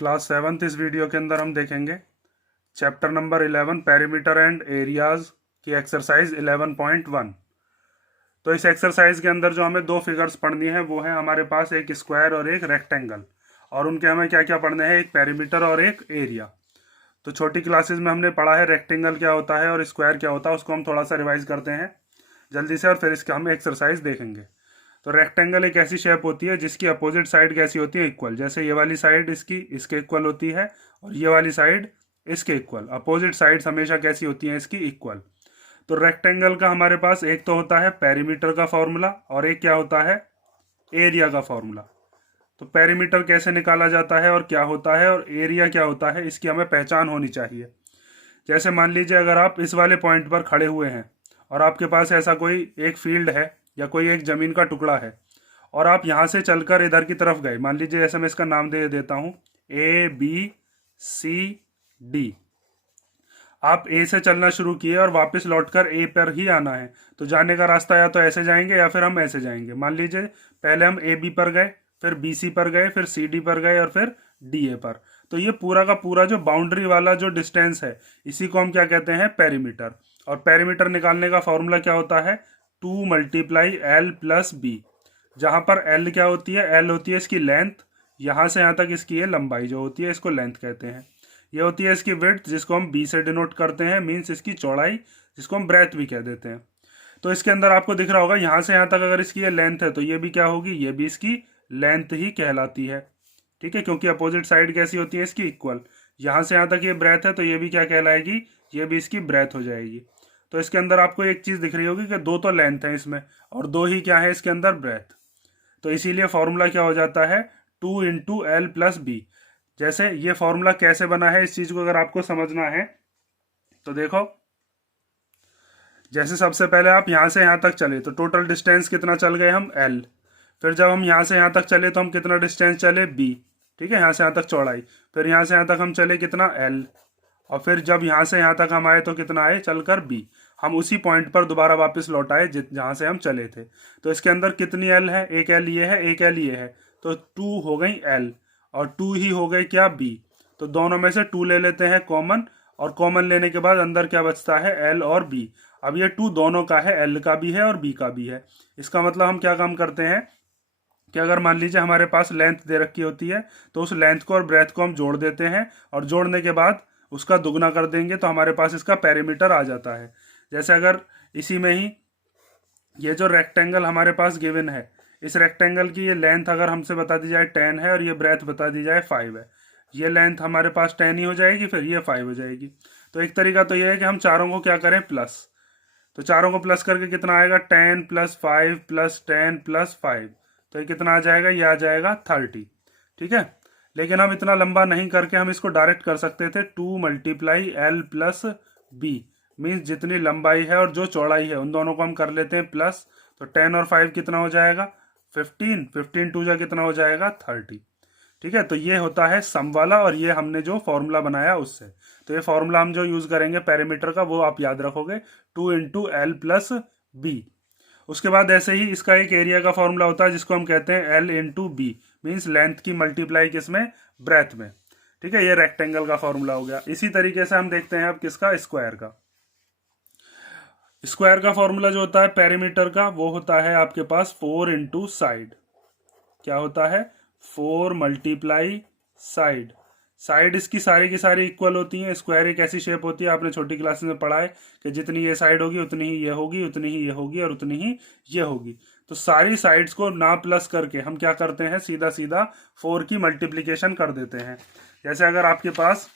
Class 7th इस video के अंदर हम देखेंगे chapter number 11 perimeter and areas की एक्सरसाइज 11.1। तो इस एक्सरसाइज के अंदर जो हमें दो फिगर्स पढ़नी है वो है हमारे पास एक स्क्वायर और एक रेक्टेंगल, और उनके हमें क्या क्या पढ़ने हैं, एक पेरीमीटर और एक एरिया। तो छोटी क्लासेस में हमने पढ़ा है रेक्टेंगल क्या होता है और स्क्वायर क्या होता है, उसको हम थोड़ा सा रिवाइज करते हैं जल्दी से और फिर इसका हम एक्सरसाइज देखेंगे। तो रेक्टेंगल एक ऐसी शेप होती है जिसकी अपोजिट साइड कैसी होती है, इक्वल। जैसे ये वाली साइड इसके इक्वल होती है और ये वाली साइड इसके इक्वल। अपोजिट साइड्स हमेशा कैसी होती हैं, इसकी इक्वल। तो रेक्टेंगल का हमारे पास एक तो होता है पेरीमीटर का फॉर्मूला और एक क्या होता है, एरिया का फॉर्मूला। तो पेरीमीटर कैसे निकाला जाता है और क्या होता है और एरिया क्या होता है, इसकी हमें पहचान होनी चाहिए। जैसे मान लीजिए अगर आप इस वाले पॉइंट पर खड़े हुए हैं और आपके पास ऐसा कोई एक फील्ड है या कोई एक जमीन का टुकड़ा है और आप यहाँ से चलकर इधर की तरफ गए। मान लीजिए जैसे मैं इसका नाम दे देता हूँ ABCD। आप ए से चलना शुरू किए और वापस लौटकर ए पर ही आना है, तो जाने का रास्ता या तो ऐसे जाएंगे या फिर हम ऐसे जाएंगे। मान लीजिए पहले हम AB पर गए, फिर BC पर गए, फिर CD पर गए और फिर DA पर। तो ये पूरा का पूरा जो बाउंड्री वाला जो डिस्टेंस है, इसी को हम क्या कहते हैं, पेरीमीटर। और पेरीमीटर निकालने का फॉर्मूला क्या होता है, 2 × L + B। जहां पर L क्या होती है, L होती है इसकी लेंथ, यहां से यहां तक इसकी है लंबाई जो होती है, इसको लेंथ कहते हैं। ये होती है इसकी विड्थ जिसको हम B से डिनोट करते हैं, मीन्स इसकी चौड़ाई, जिसको हम ब्रेथ भी कह देते हैं। तो इसके अंदर आपको दिख रहा होगा यहाँ से यहाँ तक अगर इसकी ये लेंथ है तो ये भी क्या होगी, ये भी इसकी लेंथ ही कहलाती है। ठीक है, क्योंकि अपोजिट साइड कैसी होती है, इसकी इक्वल। यहाँ से यहाँ तक ये ब्रेथ है तो ये भी क्या कहलाएगी, ये भी इसकी ब्रेथ हो जाएगी। तो इसके अंदर आपको एक चीज दिख रही होगी कि दो तो लेंथ है इसमें और दो ही क्या है इसके अंदर, ब्रेथ। तो इसीलिए फॉर्मूला क्या हो जाता है, 2 × L + B। जैसे ये फॉर्मूला कैसे बना है, इस चीज को अगर आपको समझना है तो देखो। जैसे सबसे पहले आप यहां से यहां तक चले तो टोटल डिस्टेंस कितना चल गए हम, L। फिर जब हम यहां से यहां तक चले तो हम कितना डिस्टेंस चले, B। ठीक है, यहां से यहां तक चौड़ाई। फिर यहां से यहां तक हम चले कितना, L। और फिर जब यहां से यहां तक हम आए तो कितना आए, चलकर B। हम उसी पॉइंट पर दोबारा वापस लौट आए जहां से हम चले थे। तो इसके अंदर कितनी L है, एक L ये है, एक L ये है, तो 2 हो गई L और 2 ही हो गई क्या, B। तो दोनों में से 2 ले लेते हैं कॉमन, और कॉमन लेने के बाद अंदर क्या बचता है, L और B। अब ये 2 दोनों का है, L का भी है और B का भी है। इसका मतलब हम क्या काम करते हैं कि अगर मान लीजिए हमारे पास लेंथ दे रखी होती है तो उस लेंथ को और ब्रेथ को हम जोड़ देते हैं और जोड़ने के बाद उसका दुगना कर देंगे तो हमारे पास इसका पेरीमीटर आ जाता है। जैसे अगर इसी में ही ये जो रेक्टेंगल हमारे पास गिवन है, इस रेक्टेंगल की ये लेंथ अगर हमसे बता दी जाए 10 है और ये ब्रेथ बता दी जाए 5 है, ये लेंथ हमारे पास 10 ही हो जाएगी, फिर ये 5 हो जाएगी। तो एक तरीका तो ये है कि हम चारों को क्या करें, प्लस। तो चारों को प्लस करके कितना आएगा, 10 + 5 + 10 + 5। तो ये कितना आ जाएगा, ये आ जाएगा 30। ठीक है, लेकिन हम इतना लंबा नहीं करके हम इसको डायरेक्ट कर सकते थे, 2 × L + B। मीन्स जितनी लंबाई है और जो चौड़ाई है उन दोनों को हम कर लेते हैं प्लस। तो 10 और 5 कितना हो जाएगा, 15। 15 2 जा कितना हो जाएगा, 30। ठीक है, तो ये होता है सम वाला, और ये हमने जो फॉर्मूला बनाया उससे। तो ये फॉर्मूला हम जो यूज करेंगे पेरीमीटर का वो आप याद रखोगे, 2 × L + B। उसके बाद ऐसे ही इसका एक एरिया का फॉर्मूला होता है जिसको हम कहते हैं L × B। मीन्स लेंथ की मल्टीप्लाई किसमें, ब्रेथ में। ठीक है, ये रेक्टेंगल का फॉर्मूला हो गया। इसी तरीके से हम देखते हैं अब किसका, स्क्वायर का। स्क्वायर का फॉर्मूला जो होता है पेरीमीटर का वो होता है आपके पास 4 × साइड। क्या होता है, 4 × साइड। साइड इसकी सारी की सारी इक्वल होती हैं। स्क्वायर एक ऐसी शेप होती है, आपने छोटी क्लासेस में पढ़ा है कि जितनी ये साइड होगी उतनी ही ये होगी, उतनी ही ये होगी और उतनी ही ये होगी। तो सारी साइड्स को ना प्लस करके हम क्या करते हैं, सीधा सीधा 4 की मल्टीप्लीकेशन कर देते हैं। जैसे अगर आपके पास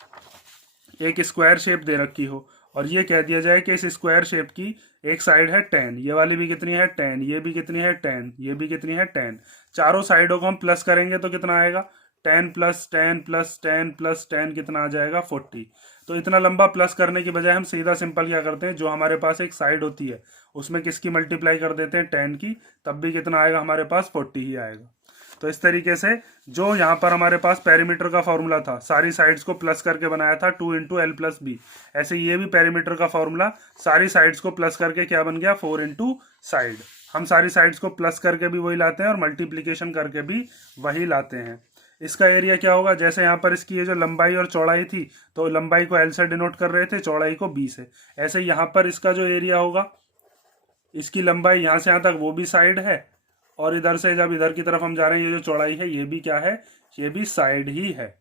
एक स्क्वायर शेप दे रखी हो और ये कह दिया जाए कि इस स्क्वायर शेप की एक साइड है 10, ये वाली भी कितनी है 10, ये भी कितनी है 10, ये भी कितनी है 10। चारों साइडों को हम प्लस करेंगे तो कितना आएगा, 10 + 10 + 10 + 10 कितना आ जाएगा, 40। तो इतना लंबा प्लस करने की बजाय हम सीधा सिंपल क्या करते हैं, जो हमारे पास एक साइड होती है उसमें किसकी मल्टीप्लाई कर देते हैं, 10 की। तब भी कितना आएगा हमारे पास, 40 ही आएगा। तो इस तरीके से जो यहाँ पर हमारे पास पेरीमीटर का फॉर्मूला था, सारी साइड्स को प्लस करके बनाया था, 2 × L + B। ऐसे ये भी पेरीमीटर का फॉर्मूला सारी साइड्स को प्लस करके क्या बन गया, 4 × साइड। हम सारी साइड्स को प्लस करके भी वही लाते हैं और मल्टीप्लीकेशन करके भी वही लाते हैं। इसका एरिया क्या होगा, जैसे यहाँ पर इसकी ये जो लंबाई और चौड़ाई थी, तो लंबाई को एल से डिनोट कर रहे थे, चौड़ाई को बी से। ऐसे यहाँ पर इसका जो एरिया होगा, इसकी लंबाई यहाँ से यहाँ तक वो भी साइड है, और इधर से जब इधर की तरफ हम जा रहे हैं, ये जो चौड़ाई है ये भी क्या है, ये भी साइड ही है।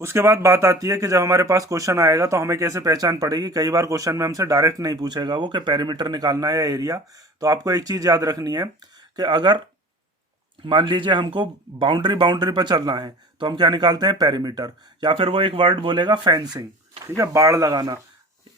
उसके बाद बात आती है कि जब हमारे पास क्वेश्चन आएगा तो हमें कैसे पहचान पड़ेगी। कई बार क्वेश्चन में हमसे डायरेक्ट नहीं पूछेगा वो कि पेरीमीटर निकालना है या एरिया। तो आपको एक चीज याद रखनी है कि अगर मान लीजिए हमको बाउंड्री पर चलना है तो हम क्या निकालते हैं, पेरीमीटर। या फिर वो एक वर्ड बोलेगा फेंसिंग, ठीक है, बाड़ लगाना।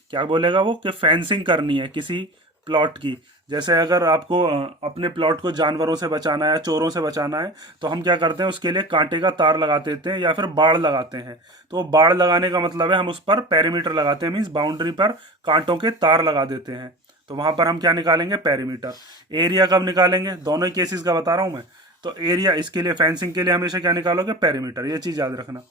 क्या बोलेगा वो कि फेंसिंग करनी है किसी प्लॉट की। जैसे अगर आपको अपने प्लॉट को जानवरों से बचाना है, चोरों से बचाना है, तो हम क्या करते हैं, उसके लिए कांटे का तार लगा देते हैं या फिर बाड़ लगाते हैं। तो बाड़ लगाने का मतलब है हम उस पर पेरीमीटर लगाते हैं, मीन्स बाउंड्री पर कांटों के तार लगा देते हैं। तो वहां पर हम क्या निकालेंगे, पेरीमीटर। एरिया कब निकालेंगे, दोनों ही केसेस का बता रहा हूं मैं। तो एरिया, इसके लिए फेंसिंग के लिए हमेशा क्या निकालोगे, पेरीमीटर। ये चीज याद रखना।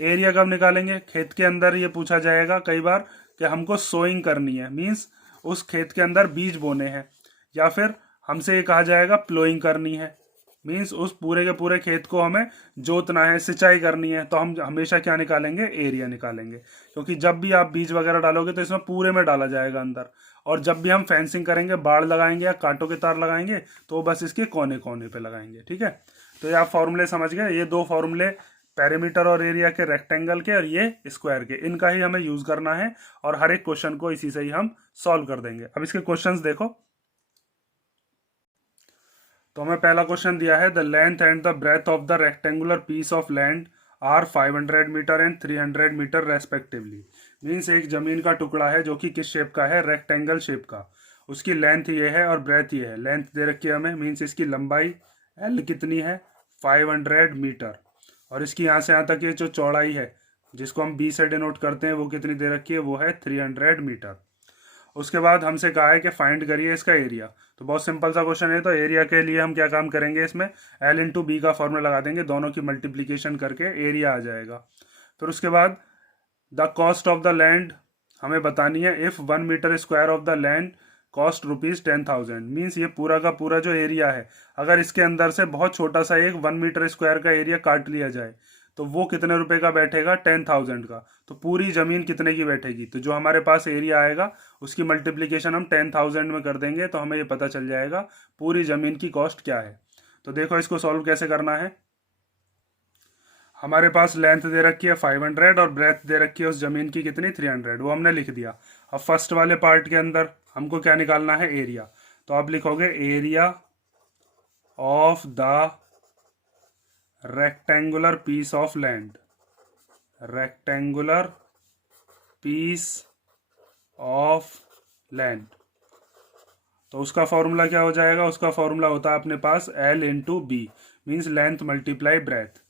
एरिया कब निकालेंगे, खेत के अंदर ये पूछा जाएगा कई बार कि हमको सोइंग करनी है, मीन्स उस खेत के अंदर बीज बोने हैं। या फिर हमसे ये कहा जाएगा प्लोइंग करनी है, मीन्स उस पूरे के पूरे खेत को हमें जोतना है, सिंचाई करनी है। तो हम हमेशा क्या निकालेंगे, एरिया निकालेंगे। क्योंकि जब भी आप बीज वगैरह डालोगे तो इसमें पूरे में डाला जाएगा अंदर। और जब भी हम फेंसिंग करेंगे, बाड़ लगाएंगे या कांटों के तार लगाएंगे, तो बस इसके कोने कोने पे लगाएंगे, ठीक है। तो ये आप फॉर्मूले समझ गए, ये दो फॉर्मूले पेरीमीटर और एरिया के, रेक्टेंगल के और ये स्क्वायर के, इनका ही हमें यूज करना है। और हर एक क्वेश्चन को इसी से ही हम सॉल्व कर देंगे। अब इसके क्वेश्चंस देखो। तो हमें पहला क्वेश्चन दिया है, the length and the breadth of the rectangular piece of land are 500 metre and 300 metre respectively. Means एक जमीन का टुकड़ा है जो कि किस शेप का है, रेक्टेंगल शेप का। उसकी लेंथ ये है और ब्रेथ ये है। लेंथ दे रखी है हमें, मीन्स इसकी लंबाई एल कितनी है, 500 मीटर। और इसकी यहाँ से यहाँ तक ये जो चौड़ाई है, जिसको हम बी से डिनोट करते हैं, वो कितनी दे रखी है, वो है 300 मीटर। उसके बाद हमसे कहा है कि फाइंड करिए इसका एरिया। तो बहुत सिंपल सा क्वेश्चन है। तो एरिया के लिए हम क्या काम करेंगे, इसमें एल इंटू बी का फॉर्मूला लगा देंगे, दोनों की मल्टीप्लीकेशन करके एरिया आ जाएगा। फिर उसके बाद the cost of the land हमें बतानी है। If 1 metre square of the land cost ₹10,000। Means ये पूरा का पूरा जो एरिया है, अगर इसके अंदर से बहुत छोटा सा एक 1 मीटर स्क्वायर का एरिया काट लिया जाए तो वो कितने रुपए का बैठेगा, 10,000 का। तो पूरी जमीन कितने की बैठेगी, तो जो हमारे पास एरिया आएगा उसकी मल्टीप्लीकेशन हम 10,000 में कर देंगे, तो हमें ये पता चल जाएगा पूरी जमीन की कॉस्ट क्या है। तो देखो इसको सॉल्व कैसे करना है। हमारे पास लेंथ दे रखी है 500 और ब्रेथ दे रखी है उस जमीन की कितनी, 300, वो हमने लिख दिया। अब फर्स्ट वाले पार्ट के अंदर हमको क्या निकालना है, एरिया। तो आप लिखोगे area of the rectangular piece of land, rectangular piece of land. तो उसका फॉर्मूला क्या हो जाएगा, उसका फॉर्मूला होता है अपने पास L into B, means length multiply breadth.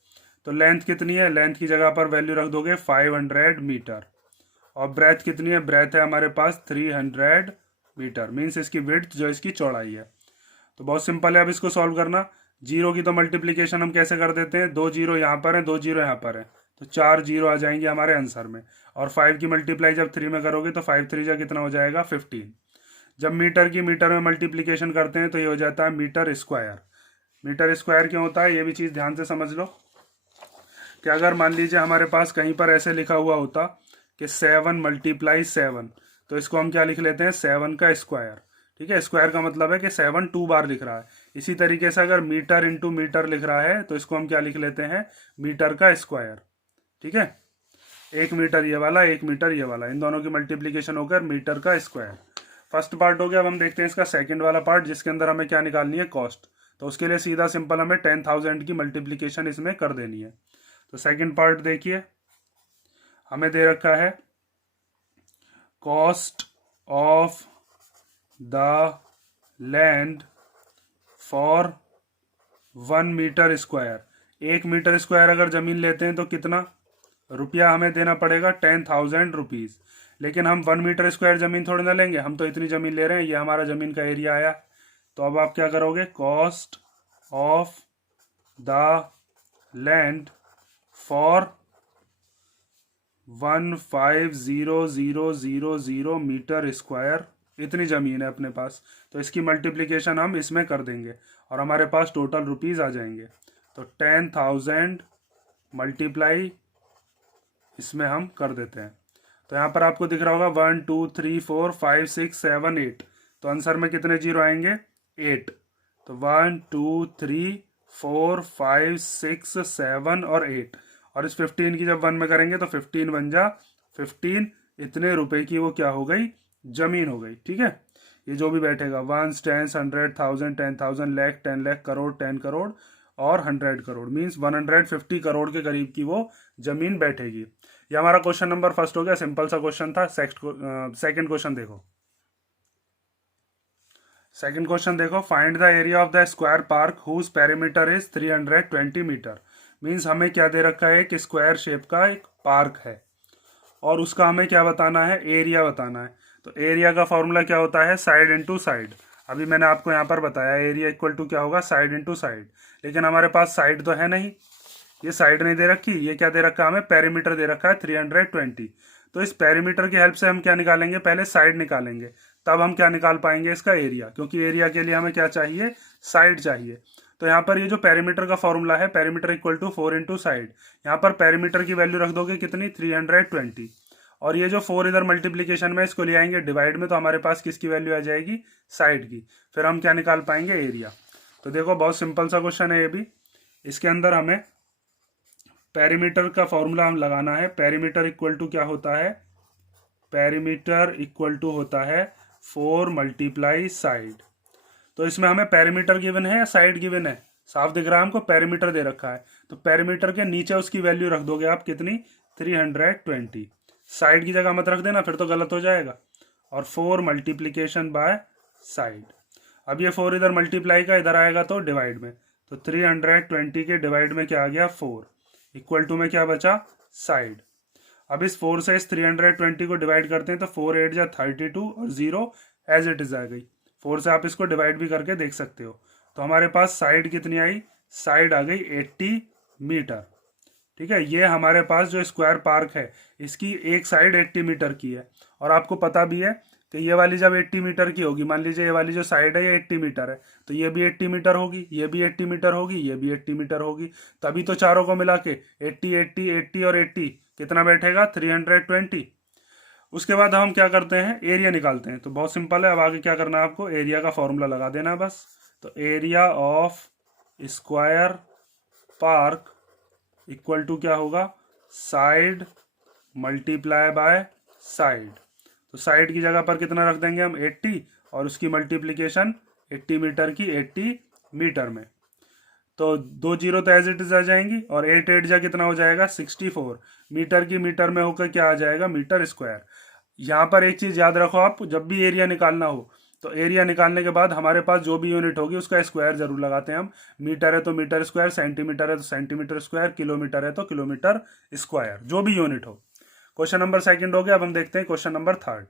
तो लेंथ कितनी है, लेंथ की जगह पर वैल्यू रख दोगे 500 मीटर। और ब्रेथ कितनी है, ब्रेथ है हमारे पास 300 मीटर, मीन्स इसकी विड्थ जो इसकी चौड़ाई है। तो बहुत सिंपल है अब इसको सॉल्व करना। जीरो की तो मल्टीप्लीकेशन हम कैसे कर देते हैं, 2 जीरो यहाँ पर है, 2 जीरो यहाँ पर है, तो 4 जीरो आ जाएंगे हमारे आंसर में। और 5 की मल्टीप्लाई जब 3 में करोगे तो 5 3 जा कितना हो जाएगा, 15। जब मीटर की मीटर में मल्टीप्लीकेशन करते हैं तो ये हो जाता है मीटर स्क्वायर। मीटर स्क्वायर क्यों होता है, ये भी चीज़ ध्यान से समझ लो कि अगर मान लीजिए हमारे पास कहीं पर ऐसे लिखा हुआ होता कि 7 × 7, तो इसको हम क्या लिख लेते हैं, 7 का स्क्वायर। ठीक है, स्क्वायर का मतलब है कि 7 2 बार लिख रहा है। इसी तरीके से अगर मीटर इंटू मीटर लिख रहा है तो इसको हम क्या लिख लेते हैं, मीटर का स्क्वायर। ठीक है, 1 मीटर ये वाला, 1 मीटर ये वाला, इन दोनों की मल्टीप्लीकेशन होकर मीटर का स्क्वायर। फर्स्ट पार्ट हो गया। अब हम देखते हैं इसका सेकंड वाला पार्ट, जिसके अंदर हमें क्या निकालनी है, कॉस्ट। तो उसके लिए सीधा सिंपल हमें 10,000 की मल्टीप्लीकेशन इसमें कर देनी है। तो सेकंड पार्ट देखिए, हमें दे रखा है cost of the land for 1 metre square. 1 metre square अगर जमीन लेते हैं तो कितना रुपया हमें देना पड़ेगा, 10,000 रुपीज। लेकिन हम 1 मीटर स्क्वायर जमीन थोड़ी ना लेंगे, हम तो इतनी जमीन ले रहे हैं, ये हमारा जमीन का एरिया आया। तो अब आप क्या करोगे, cost of the land for 150000 metre square, इतनी जमीन है अपने पास, तो इसकी मल्टीप्लीकेशन हम इसमें कर देंगे और हमारे पास टोटल रुपीज आ जाएंगे। तो 10,000 मल्टीप्लाई इसमें हम कर देते हैं। तो यहाँ पर आपको दिख रहा होगा 1 2 3 4 5 6 7 8, तो आंसर में कितने जीरो आएंगे 8। तो 1 2 3 4 5 6 7 और 8, और इस 15 की जब 1 में करेंगे तो 15 बन जा 15, इतने रुपए की वो क्या हो गई, जमीन हो गई। ठीक है, ये जो भी बैठेगा 1 10 100 1000 10,000 लाख 10 लाख करोड़ 10 करोड़ और 100 करोड़, मीन्स 150 करोड़ के करीब की वो जमीन बैठेगी। ये हमारा क्वेश्चन नंबर फर्स्ट हो गया, सिंपल सा क्वेश्चन था। सेकंड क्वेश्चन देखो। सेकंड क्वेश्चन देखो, find the area of the square park whose perimeter is 320 metre. Means हमें क्या दे रखा है, एक स्क्वायर शेप का एक पार्क है और उसका हमें क्या बताना है, एरिया बताना है। तो एरिया का फॉर्मूला क्या होता है, साइड इंटू साइड। अभी मैंने आपको यहाँ पर बताया एरिया इक्वल टू क्या होगा, साइड इंटू साइड। लेकिन हमारे पास साइड तो है नहीं, ये साइड नहीं दे रखी, ये क्या दे रखा है हमें, पेरीमीटर दे रखा है 320। तो इस पेरीमीटर की हेल्प से हम क्या निकालेंगे, पहले साइड निकालेंगे, तब हम क्या निकाल पाएंगे इसका एरिया, क्योंकि एरिया के लिए हमें क्या चाहिए, साइड चाहिए। तो यहाँ पर ये जो पेरीमीटर का फॉर्मूला है, perimeter equal to 4 into side, यहाँ पर पेरीमीटर की वैल्यू रख दोगे कितनी, 320, और ये जो 4 इधर मल्टीप्लीकेशन में इसको ले आएंगे डिवाइड में, तो हमारे पास किसकी वैल्यू आ जाएगी, साइड की। फिर हम क्या निकाल पाएंगे, एरिया। तो देखो बहुत सिंपल सा क्वेश्चन है ये भी। इसके अंदर हमें पेरीमीटर का फॉर्मूला हम लगाना है। पेरीमीटर इक्वल टू क्या होता है, पेरीमीटर इक्वल टू होता है 4 मल्टीप्लाई साइड। तो इसमें हमें पेरीमीटर गिवन है या साइड गिवन है, साफ दिख रहा है हमको पेरीमीटर दे रखा है। तो पेरीमीटर के नीचे उसकी वैल्यू रख दोगे आप कितनी, 320। साइड की जगह मत रख देना, फिर तो गलत हो जाएगा। और 4 मल्टीप्लीकेशन बाय साइड। अब ये 4 इधर मल्टीप्लाई का इधर आएगा तो डिवाइड में, तो 320 के डिवाइड में क्या आ गया 4, इक्वल टू में क्या बचा, साइड। अब इस 4 से इस 320 को डिवाइड करते हैं तो 4 8 जा 32 और 0 एज इट इज आ गई। 4 से आप इसको डिवाइड भी करके देख सकते हो। तो हमारे पास साइड कितनी आई, साइड आ गई 80 मीटर। ठीक है, ये हमारे पास जो स्क्वायर पार्क है इसकी एक साइड 80 मीटर की है, और आपको पता भी है कि ये वाली जब 80 मीटर की होगी, मान लीजिए ये वाली जो साइड है ये 80 मीटर है, तो ये भी 80 मीटर होगी, ये भी 80 मीटर होगी, ये भी 80 मीटर होगी। तभी तो चारों को मिला के 80 80 80 और 80 कितना बैठेगा, 320। उसके बाद हम क्या करते हैं, एरिया निकालते हैं। तो बहुत सिंपल है, अब आगे क्या करना है आपको, एरिया का फॉर्मूला लगा देना है बस। तो area of square park equal to क्या होगा, साइड मल्टीप्लाई बाय साइड। तो साइड की जगह पर कितना रख देंगे हम, 80, और उसकी मल्टीप्लीकेशन 80 मीटर की 80 मीटर में। तो 2 जीरो तो एज इट इज आ जाएंगी, और 8 8 जा कितना हो जाएगा, 64 मीटर की मीटर में होकर क्या आ जाएगा, मीटर स्क्वायर। यहाँ पर एक चीज याद रखो आप, जब भी एरिया निकालना हो तो एरिया निकालने के बाद हमारे पास जो भी यूनिट होगी उसका स्क्वायर जरूर लगाते हैं हम। मीटर है तो मीटर स्क्वायर, सेंटीमीटर है तो सेंटीमीटर स्क्वायर, किलोमीटर है तो किलोमीटर स्क्वायर, जो भी यूनिट हो। क्वेश्चन नंबर सेकंड हो गया। अब हम देखते हैं क्वेश्चन नंबर थर्ड।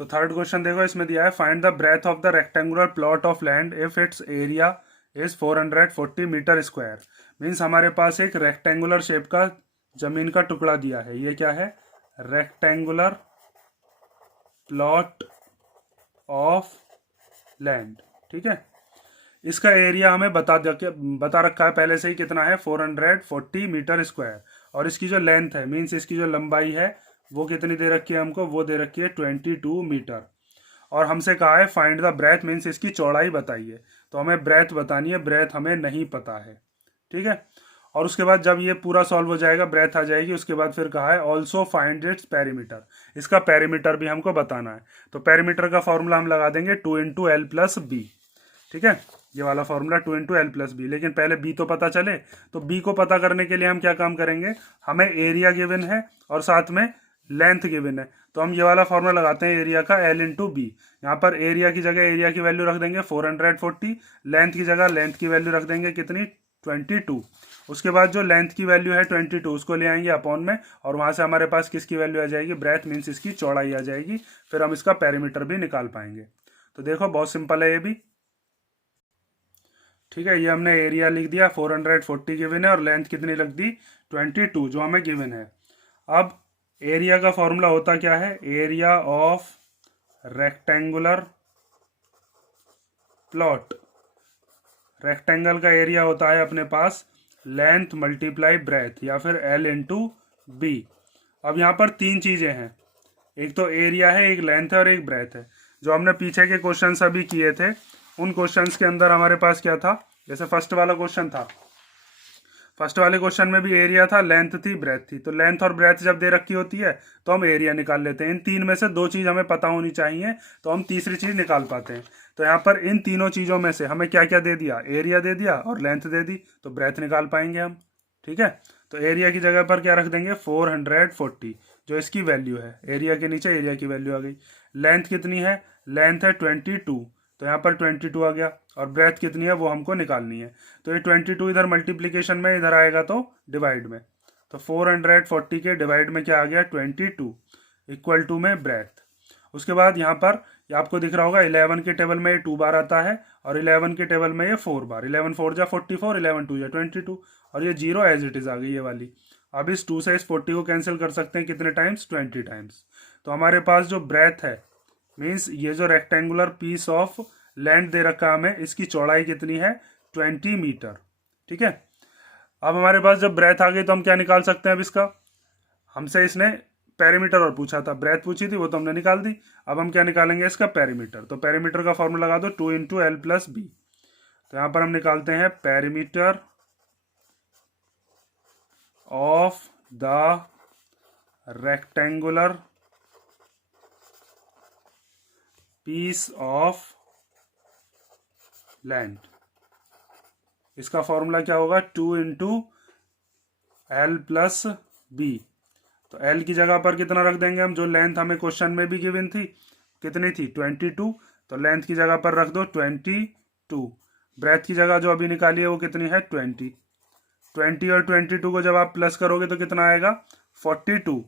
तो थर्ड क्वेश्चन देखो, इसमें दिया है find the breadth of the rectangular plot of land if it's area is 440 metre square. Means हमारे पास एक रेक्टेंगुलर शेप का जमीन का टुकड़ा दिया है। ये क्या है, रेक्टेंगुलर प्लॉट ऑफ लैंड। ठीक है, इसका एरिया हमें बता रखा है पहले से ही, कितना है, 440 मीटर स्क्वायर। और इसकी जो लेंथ है, मीन्स इसकी जो लंबाई है वो कितनी दे रखी है हमको, वो दे रखी है 22 मीटर। और हमसे कहा है फाइंड द ब्रेथ, मीन्स इसकी चौड़ाई बताइए। तो हमें ब्रेथ बतानी है, ब्रेथ हमें नहीं पता है। ठीक है, और उसके बाद जब ये पूरा सॉल्व हो जाएगा, ब्रेथ आ जाएगी, उसके बाद फिर कहा है ऑल्सो फाइंड इट्स पेरीमीटर। इसका पेरीमीटर भी हमको बताना है। तो पेरीमीटर का फॉर्मूला हम लगा देंगे 2 इंटू एल प्लस बी। ठीक है, ये वाला formula 2 into L plus B. लेकिन पहले बी तो पता चले, तो बी को पता करने के लिए हम क्या काम करेंगे, हमें एरिया गिवन है और साथ में लेंथ गिवन है, तो हम ये वाला फॉर्मूला लगाते हैं एरिया का, एल इंटू बी। यहाँ पर एरिया की जगह एरिया की वैल्यू रख देंगे 440, लेंथ की जगह लेंथ की वैल्यू रख देंगे कितनी, 22। उसके बाद जो लेंथ की वैल्यू है 22 उसको ले आएंगे अपॉन में, और वहां से हमारे पास किसकी वैल्यू आ जाएगी, ब्रेथ मीन्स इसकी चौड़ाई आ जाएगी। फिर हम इसका पेरीमीटर भी निकाल पाएंगे। तो देखो बहुत सिंपल है ये भी। ठीक है, ये हमने एरिया लिख दिया 440 गिवन है, और लेंथ कितनी लग दी 22 जो हमें गिवन है। अब एरिया का फॉर्मूला होता क्या है, area of rectangular plot. Rectangle का एरिया होता है अपने पास लेंथ मल्टीप्लाई ब्रेथ या फिर L इंटू बी। अब यहाँ पर तीन चीज़ें हैं, एक तो एरिया है, एक लेंथ है और एक ब्रेथ है। जो हमने पीछे के क्वेश्चन अभी किए थे उन क्वेश्चंस के अंदर हमारे पास क्या था, जैसे फर्स्ट वाला क्वेश्चन था, फर्स्ट वाले क्वेश्चन में भी एरिया था, लेंथ थी, ब्रेथ थी। तो लेंथ और ब्रेथ जब दे रखी होती है तो हम एरिया निकाल लेते हैं। इन तीन में से दो चीज़ हमें पता होनी चाहिए तो हम तीसरी चीज़ निकाल पाते हैं। तो यहाँ पर इन तीनों चीज़ों में से हमें क्या क्या दे दिया, एरिया दे दिया और लेंथ दे दी, तो ब्रेथ निकाल पाएंगे हम। ठीक है, तो एरिया की जगह पर क्या रख देंगे, 440 जो इसकी वैल्यू है। एरिया के नीचे एरिया की वैल्यू आ गई। लेंथ कितनी है, लेंथ है 22, तो यहाँ पर 22 आ गया। और ब्रेथ कितनी है वो हमको निकालनी है। तो ये 22 इधर मल्टीप्लीकेशन में, इधर आएगा तो डिवाइड में। तो 440 के डिवाइड में क्या आ गया, 22 इक्वल टू में ब्रेथ। उसके बाद यहाँ पर ये आपको दिख रहा होगा 11 के टेबल में ये 2 बार आता है और 11 के टेबल में ये 4 बार। 11 4 जा 44, 11 2 जा 22 और ये 0 एज इट इज आ गई ये वाली। अब इस 2 से इस 40 को कैंसिल कर सकते हैं कितने टाइम्स, 20 टाइम्स। तो हमारे पास जो ब्रेथ है मीन्स ये जो रेक्टेंगुलर पीस ऑफ लैंड दे रखा हमें, इसकी चौड़ाई कितनी है, 20 मीटर। ठीक है, अब हमारे पास जब ब्रेथ आ गई तो हम क्या निकाल सकते हैं अब इसका, हमसे इसने पेरीमीटर और पूछा था, ब्रेथ पूछी थी वो तो हमने निकाल दी। अब हम क्या निकालेंगे, इसका पेरीमीटर। तो पेरीमीटर का फॉर्मूला लगा दो 2 इंटू एल प्लस बी। तो यहाँ पर हम निकालते हैं perimeter of the rectangular piece of land. इसका फॉर्मूला क्या होगा, 2 इंटू एल प्लस बी। तो एल की जगह पर कितना रख देंगे हम, जो लेंथ हमें क्वेश्चन में भी गिवन थी कितनी थी, 22। तो लेंथ की जगह पर रख दो 22। ब्रेथ की जगह जो अभी निकाली है वो कितनी है, 20 और 22 को जब आप प्लस करोगे तो कितना आएगा, 42।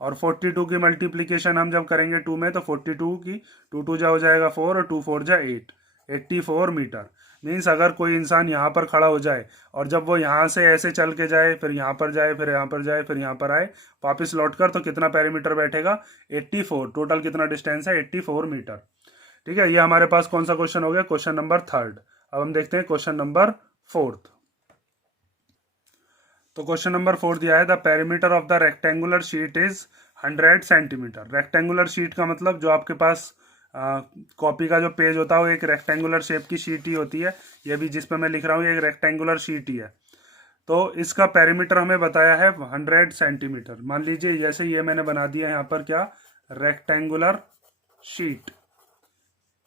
और 42 की मल्टीप्लीकेशन हम जब करेंगे 2 में तो 42 की 2 जा हो जाएगा 4 और 2 4 जा 8, 84 मीटर। मीन्स अगर कोई इंसान यहाँ पर खड़ा हो जाए और जब वो यहाँ से ऐसे चल के जाए, फिर यहाँ पर जाए, फिर यहाँ पर जाए, फिर यहाँ पर आए, वापस लौट कर, तो कितना पेरीमीटर बैठेगा, 84। टोटल कितना डिस्टेंस है, 84 मीटर। ठीक है, ये हमारे पास कौन सा क्वेश्चन हो गया, क्वेश्चन नंबर 3। अब हम देखते हैं क्वेश्चन नंबर 4। तो क्वेश्चन नंबर 4 दिया है, the perimeter of the rectangular sheet is 100 centimetre. Rectangular sheet का मतलब जो आपके पास कॉपी का जो पेज होता है वो एक रेक्टेंगुलर शेप की शीट ही होती है। ये भी जिस पे मैं लिख रहा हूँ ये एक रेक्टेंगुलर शीट ही है। तो इसका पेरीमीटर हमें बताया है 100 सेंटीमीटर। मान लीजिए जैसे ये मैंने बना दिया यहाँ पर क्या, रेक्टेंगुलर शीट।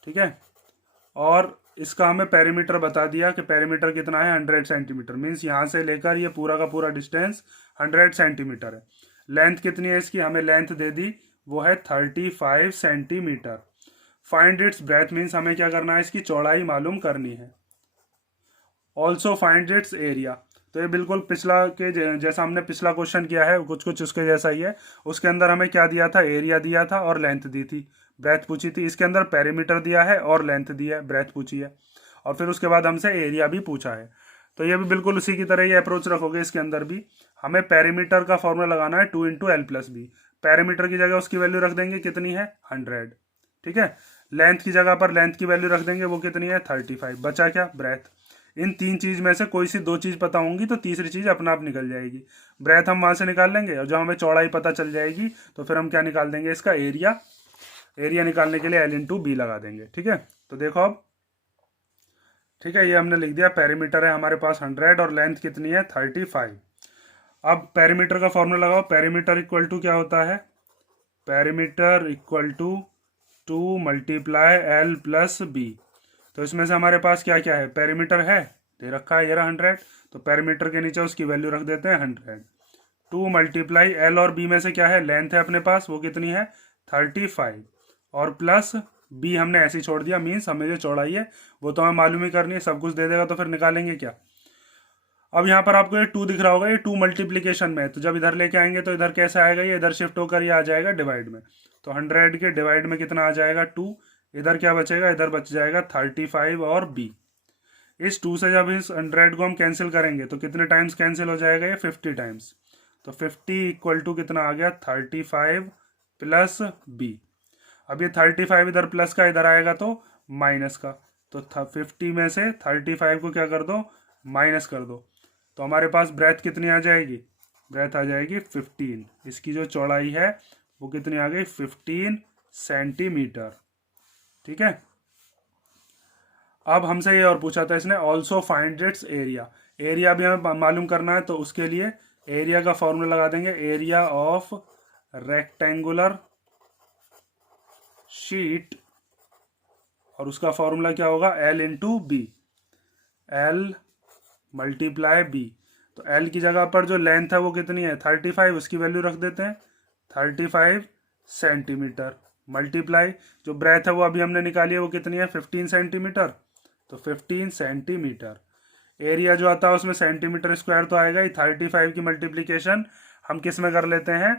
ठीक है, और इसका हमें पेरीमीटर बता दिया कि पेरीमीटर कितना है, 100 सेंटीमीटर। मीन्स यहाँ से लेकर ये पूरा का पूरा डिस्टेंस 100 सेंटीमीटर है। लेंथ कितनी है इसकी, हमें लेंथ दे दी, वो है 35 centimetre. Find its breath, means हमें क्या करना है, इसकी चौड़ाई मालूम करनी है। Also find its area. तो ये बिल्कुल पिछला के जैसा हमने पिछला क्वेश्चन किया है, कुछ कुछ उसके जैसा ही है। उसके अंदर हमें क्या दिया था, एरिया दिया था और लेंथ दी थी, ब्रेथ पूछी थी। इसके अंदर पेरीमीटर दिया है और लेंथ दी है, ब्रेथ पूछी है, और फिर उसके बाद हमसे एरिया भी पूछा है। तो ये भी बिल्कुल उसी की तरह ही अप्रोच रखोगे। इसके अंदर भी हमें पेरीमीटर का फॉर्मूला लगाना है 2 into L plus B. Perimeter की जगह उसकी वैल्यू रख देंगे कितनी है, 100। ठीक है, लेंथ की जगह पर लेंथ की वैल्यू रख देंगे, वो कितनी है, 35। बचा क्या, ब्रेथ। इन तीन चीज में से कोई सी दो चीज पता होंगी तो तीसरी चीज अपना आप निकल जाएगी। ब्रेथ हम वहां से निकाल लेंगे और जब हमें चौड़ाई पता चल जाएगी तो फिर हम क्या निकाल देंगे, इसका एरिया। एरिया निकालने के लिए एल इंटू बी लगा देंगे। ठीक है, तो देखो अब, ठीक है, ये हमने लिख दिया। पेरीमीटर है हमारे पास 100 और लेंथ कितनी है, 35। अब पेरीमीटर का फॉर्मूला लगाओ। पेरीमीटर इक्वल टू क्या होता है, perimeter equal to 2 multiply L plus B. तो इसमें से हमारे पास क्या क्या है, पेरीमीटर है दे रखा है, ये रहा 100। तो पेरीमीटर के नीचे उसकी वैल्यू रख देते हैं 100। 2 मल्टीप्लाई एल और बी में से क्या है, लेंथ है अपने पास, वो कितनी है, 35, और प्लस बी हमने ऐसे ही छोड़ दिया। मीन्स हमें जो चौड़ाई है वो तो हमें मालूम ही करनी है, सब कुछ दे देगा तो फिर निकालेंगे क्या। अब यहाँ पर आपको ये 2 दिख रहा होगा, ये 2 मल्टीप्लीकेशन में है, तो जब इधर लेके आएंगे तो इधर कैसे आएगा, ये इधर शिफ्ट होकर ये आ जाएगा डिवाइड में। तो 100 के डिवाइड में कितना आ जाएगा, 2। इधर क्या बचेगा, इधर बच जाएगा 35 और बी। इस 2 से जब इस 100 को हम कैंसिल करेंगे तो कितने टाइम्स कैंसिल हो जाएगा, ये 50 टाइम्स। तो 50 इक्वल टू कितना आ गया, 35 प्लस बी। अब ये 35 इधर प्लस का, इधर आएगा तो माइनस का। तो 50 में से 35 को क्या कर दो, माइनस कर दो। तो हमारे पास ब्रेथ कितनी आ जाएगी, ब्रेथ आ जाएगी 15। इसकी जो चौड़ाई है वो कितनी आ गई, 15 सेंटीमीटर। ठीक है, अब हमसे ये और पूछा था इसने, also find its area. Area भी हमें मालूम करना है, तो उसके लिए एरिया का फॉर्मूला लगा देंगे, एरिया ऑफ रेक्टेंगुलर शीट, और उसका फॉर्मूला क्या होगा, L into B, L multiply B. तो L की जगह पर जो लेंथ है वो कितनी है 35, उसकी वैल्यू रख देते हैं 35 सेंटीमीटर, मल्टीप्लाई जो ब्रेथ है वो अभी हमने निकाली है वो कितनी है 15 सेंटीमीटर, तो 15 सेंटीमीटर। एरिया जो आता है उसमें सेंटीमीटर स्क्वायर तो आएगा ही, 35 की मल्टीप्लीकेशन हम किस में कर लेते हैं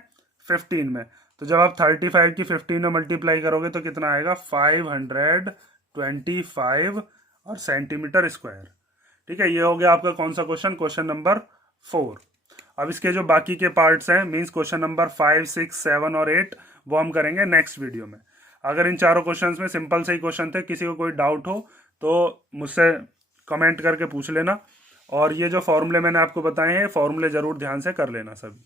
15 में। तो जब आप 35 की 15 में मल्टीप्लाई करोगे तो कितना आएगा 525 और सेंटीमीटर स्क्वायर। ठीक है, ये हो गया आपका कौन सा क्वेश्चन, क्वेश्चन नंबर 4। अब इसके जो बाकी के पार्ट्स हैं, मींस क्वेश्चन नंबर 5, 6, 7 और 8, वो हम करेंगे नेक्स्ट वीडियो में। अगर इन चारों क्वेश्चंस में सिंपल से ही क्वेश्चन थे, किसी को कोई डाउट हो तो मुझसे कमेंट करके पूछ लेना, और ये जो फॉर्मूले मैंने आपको बताए हैं फॉर्मूले जरूर ध्यान से कर लेना सभी।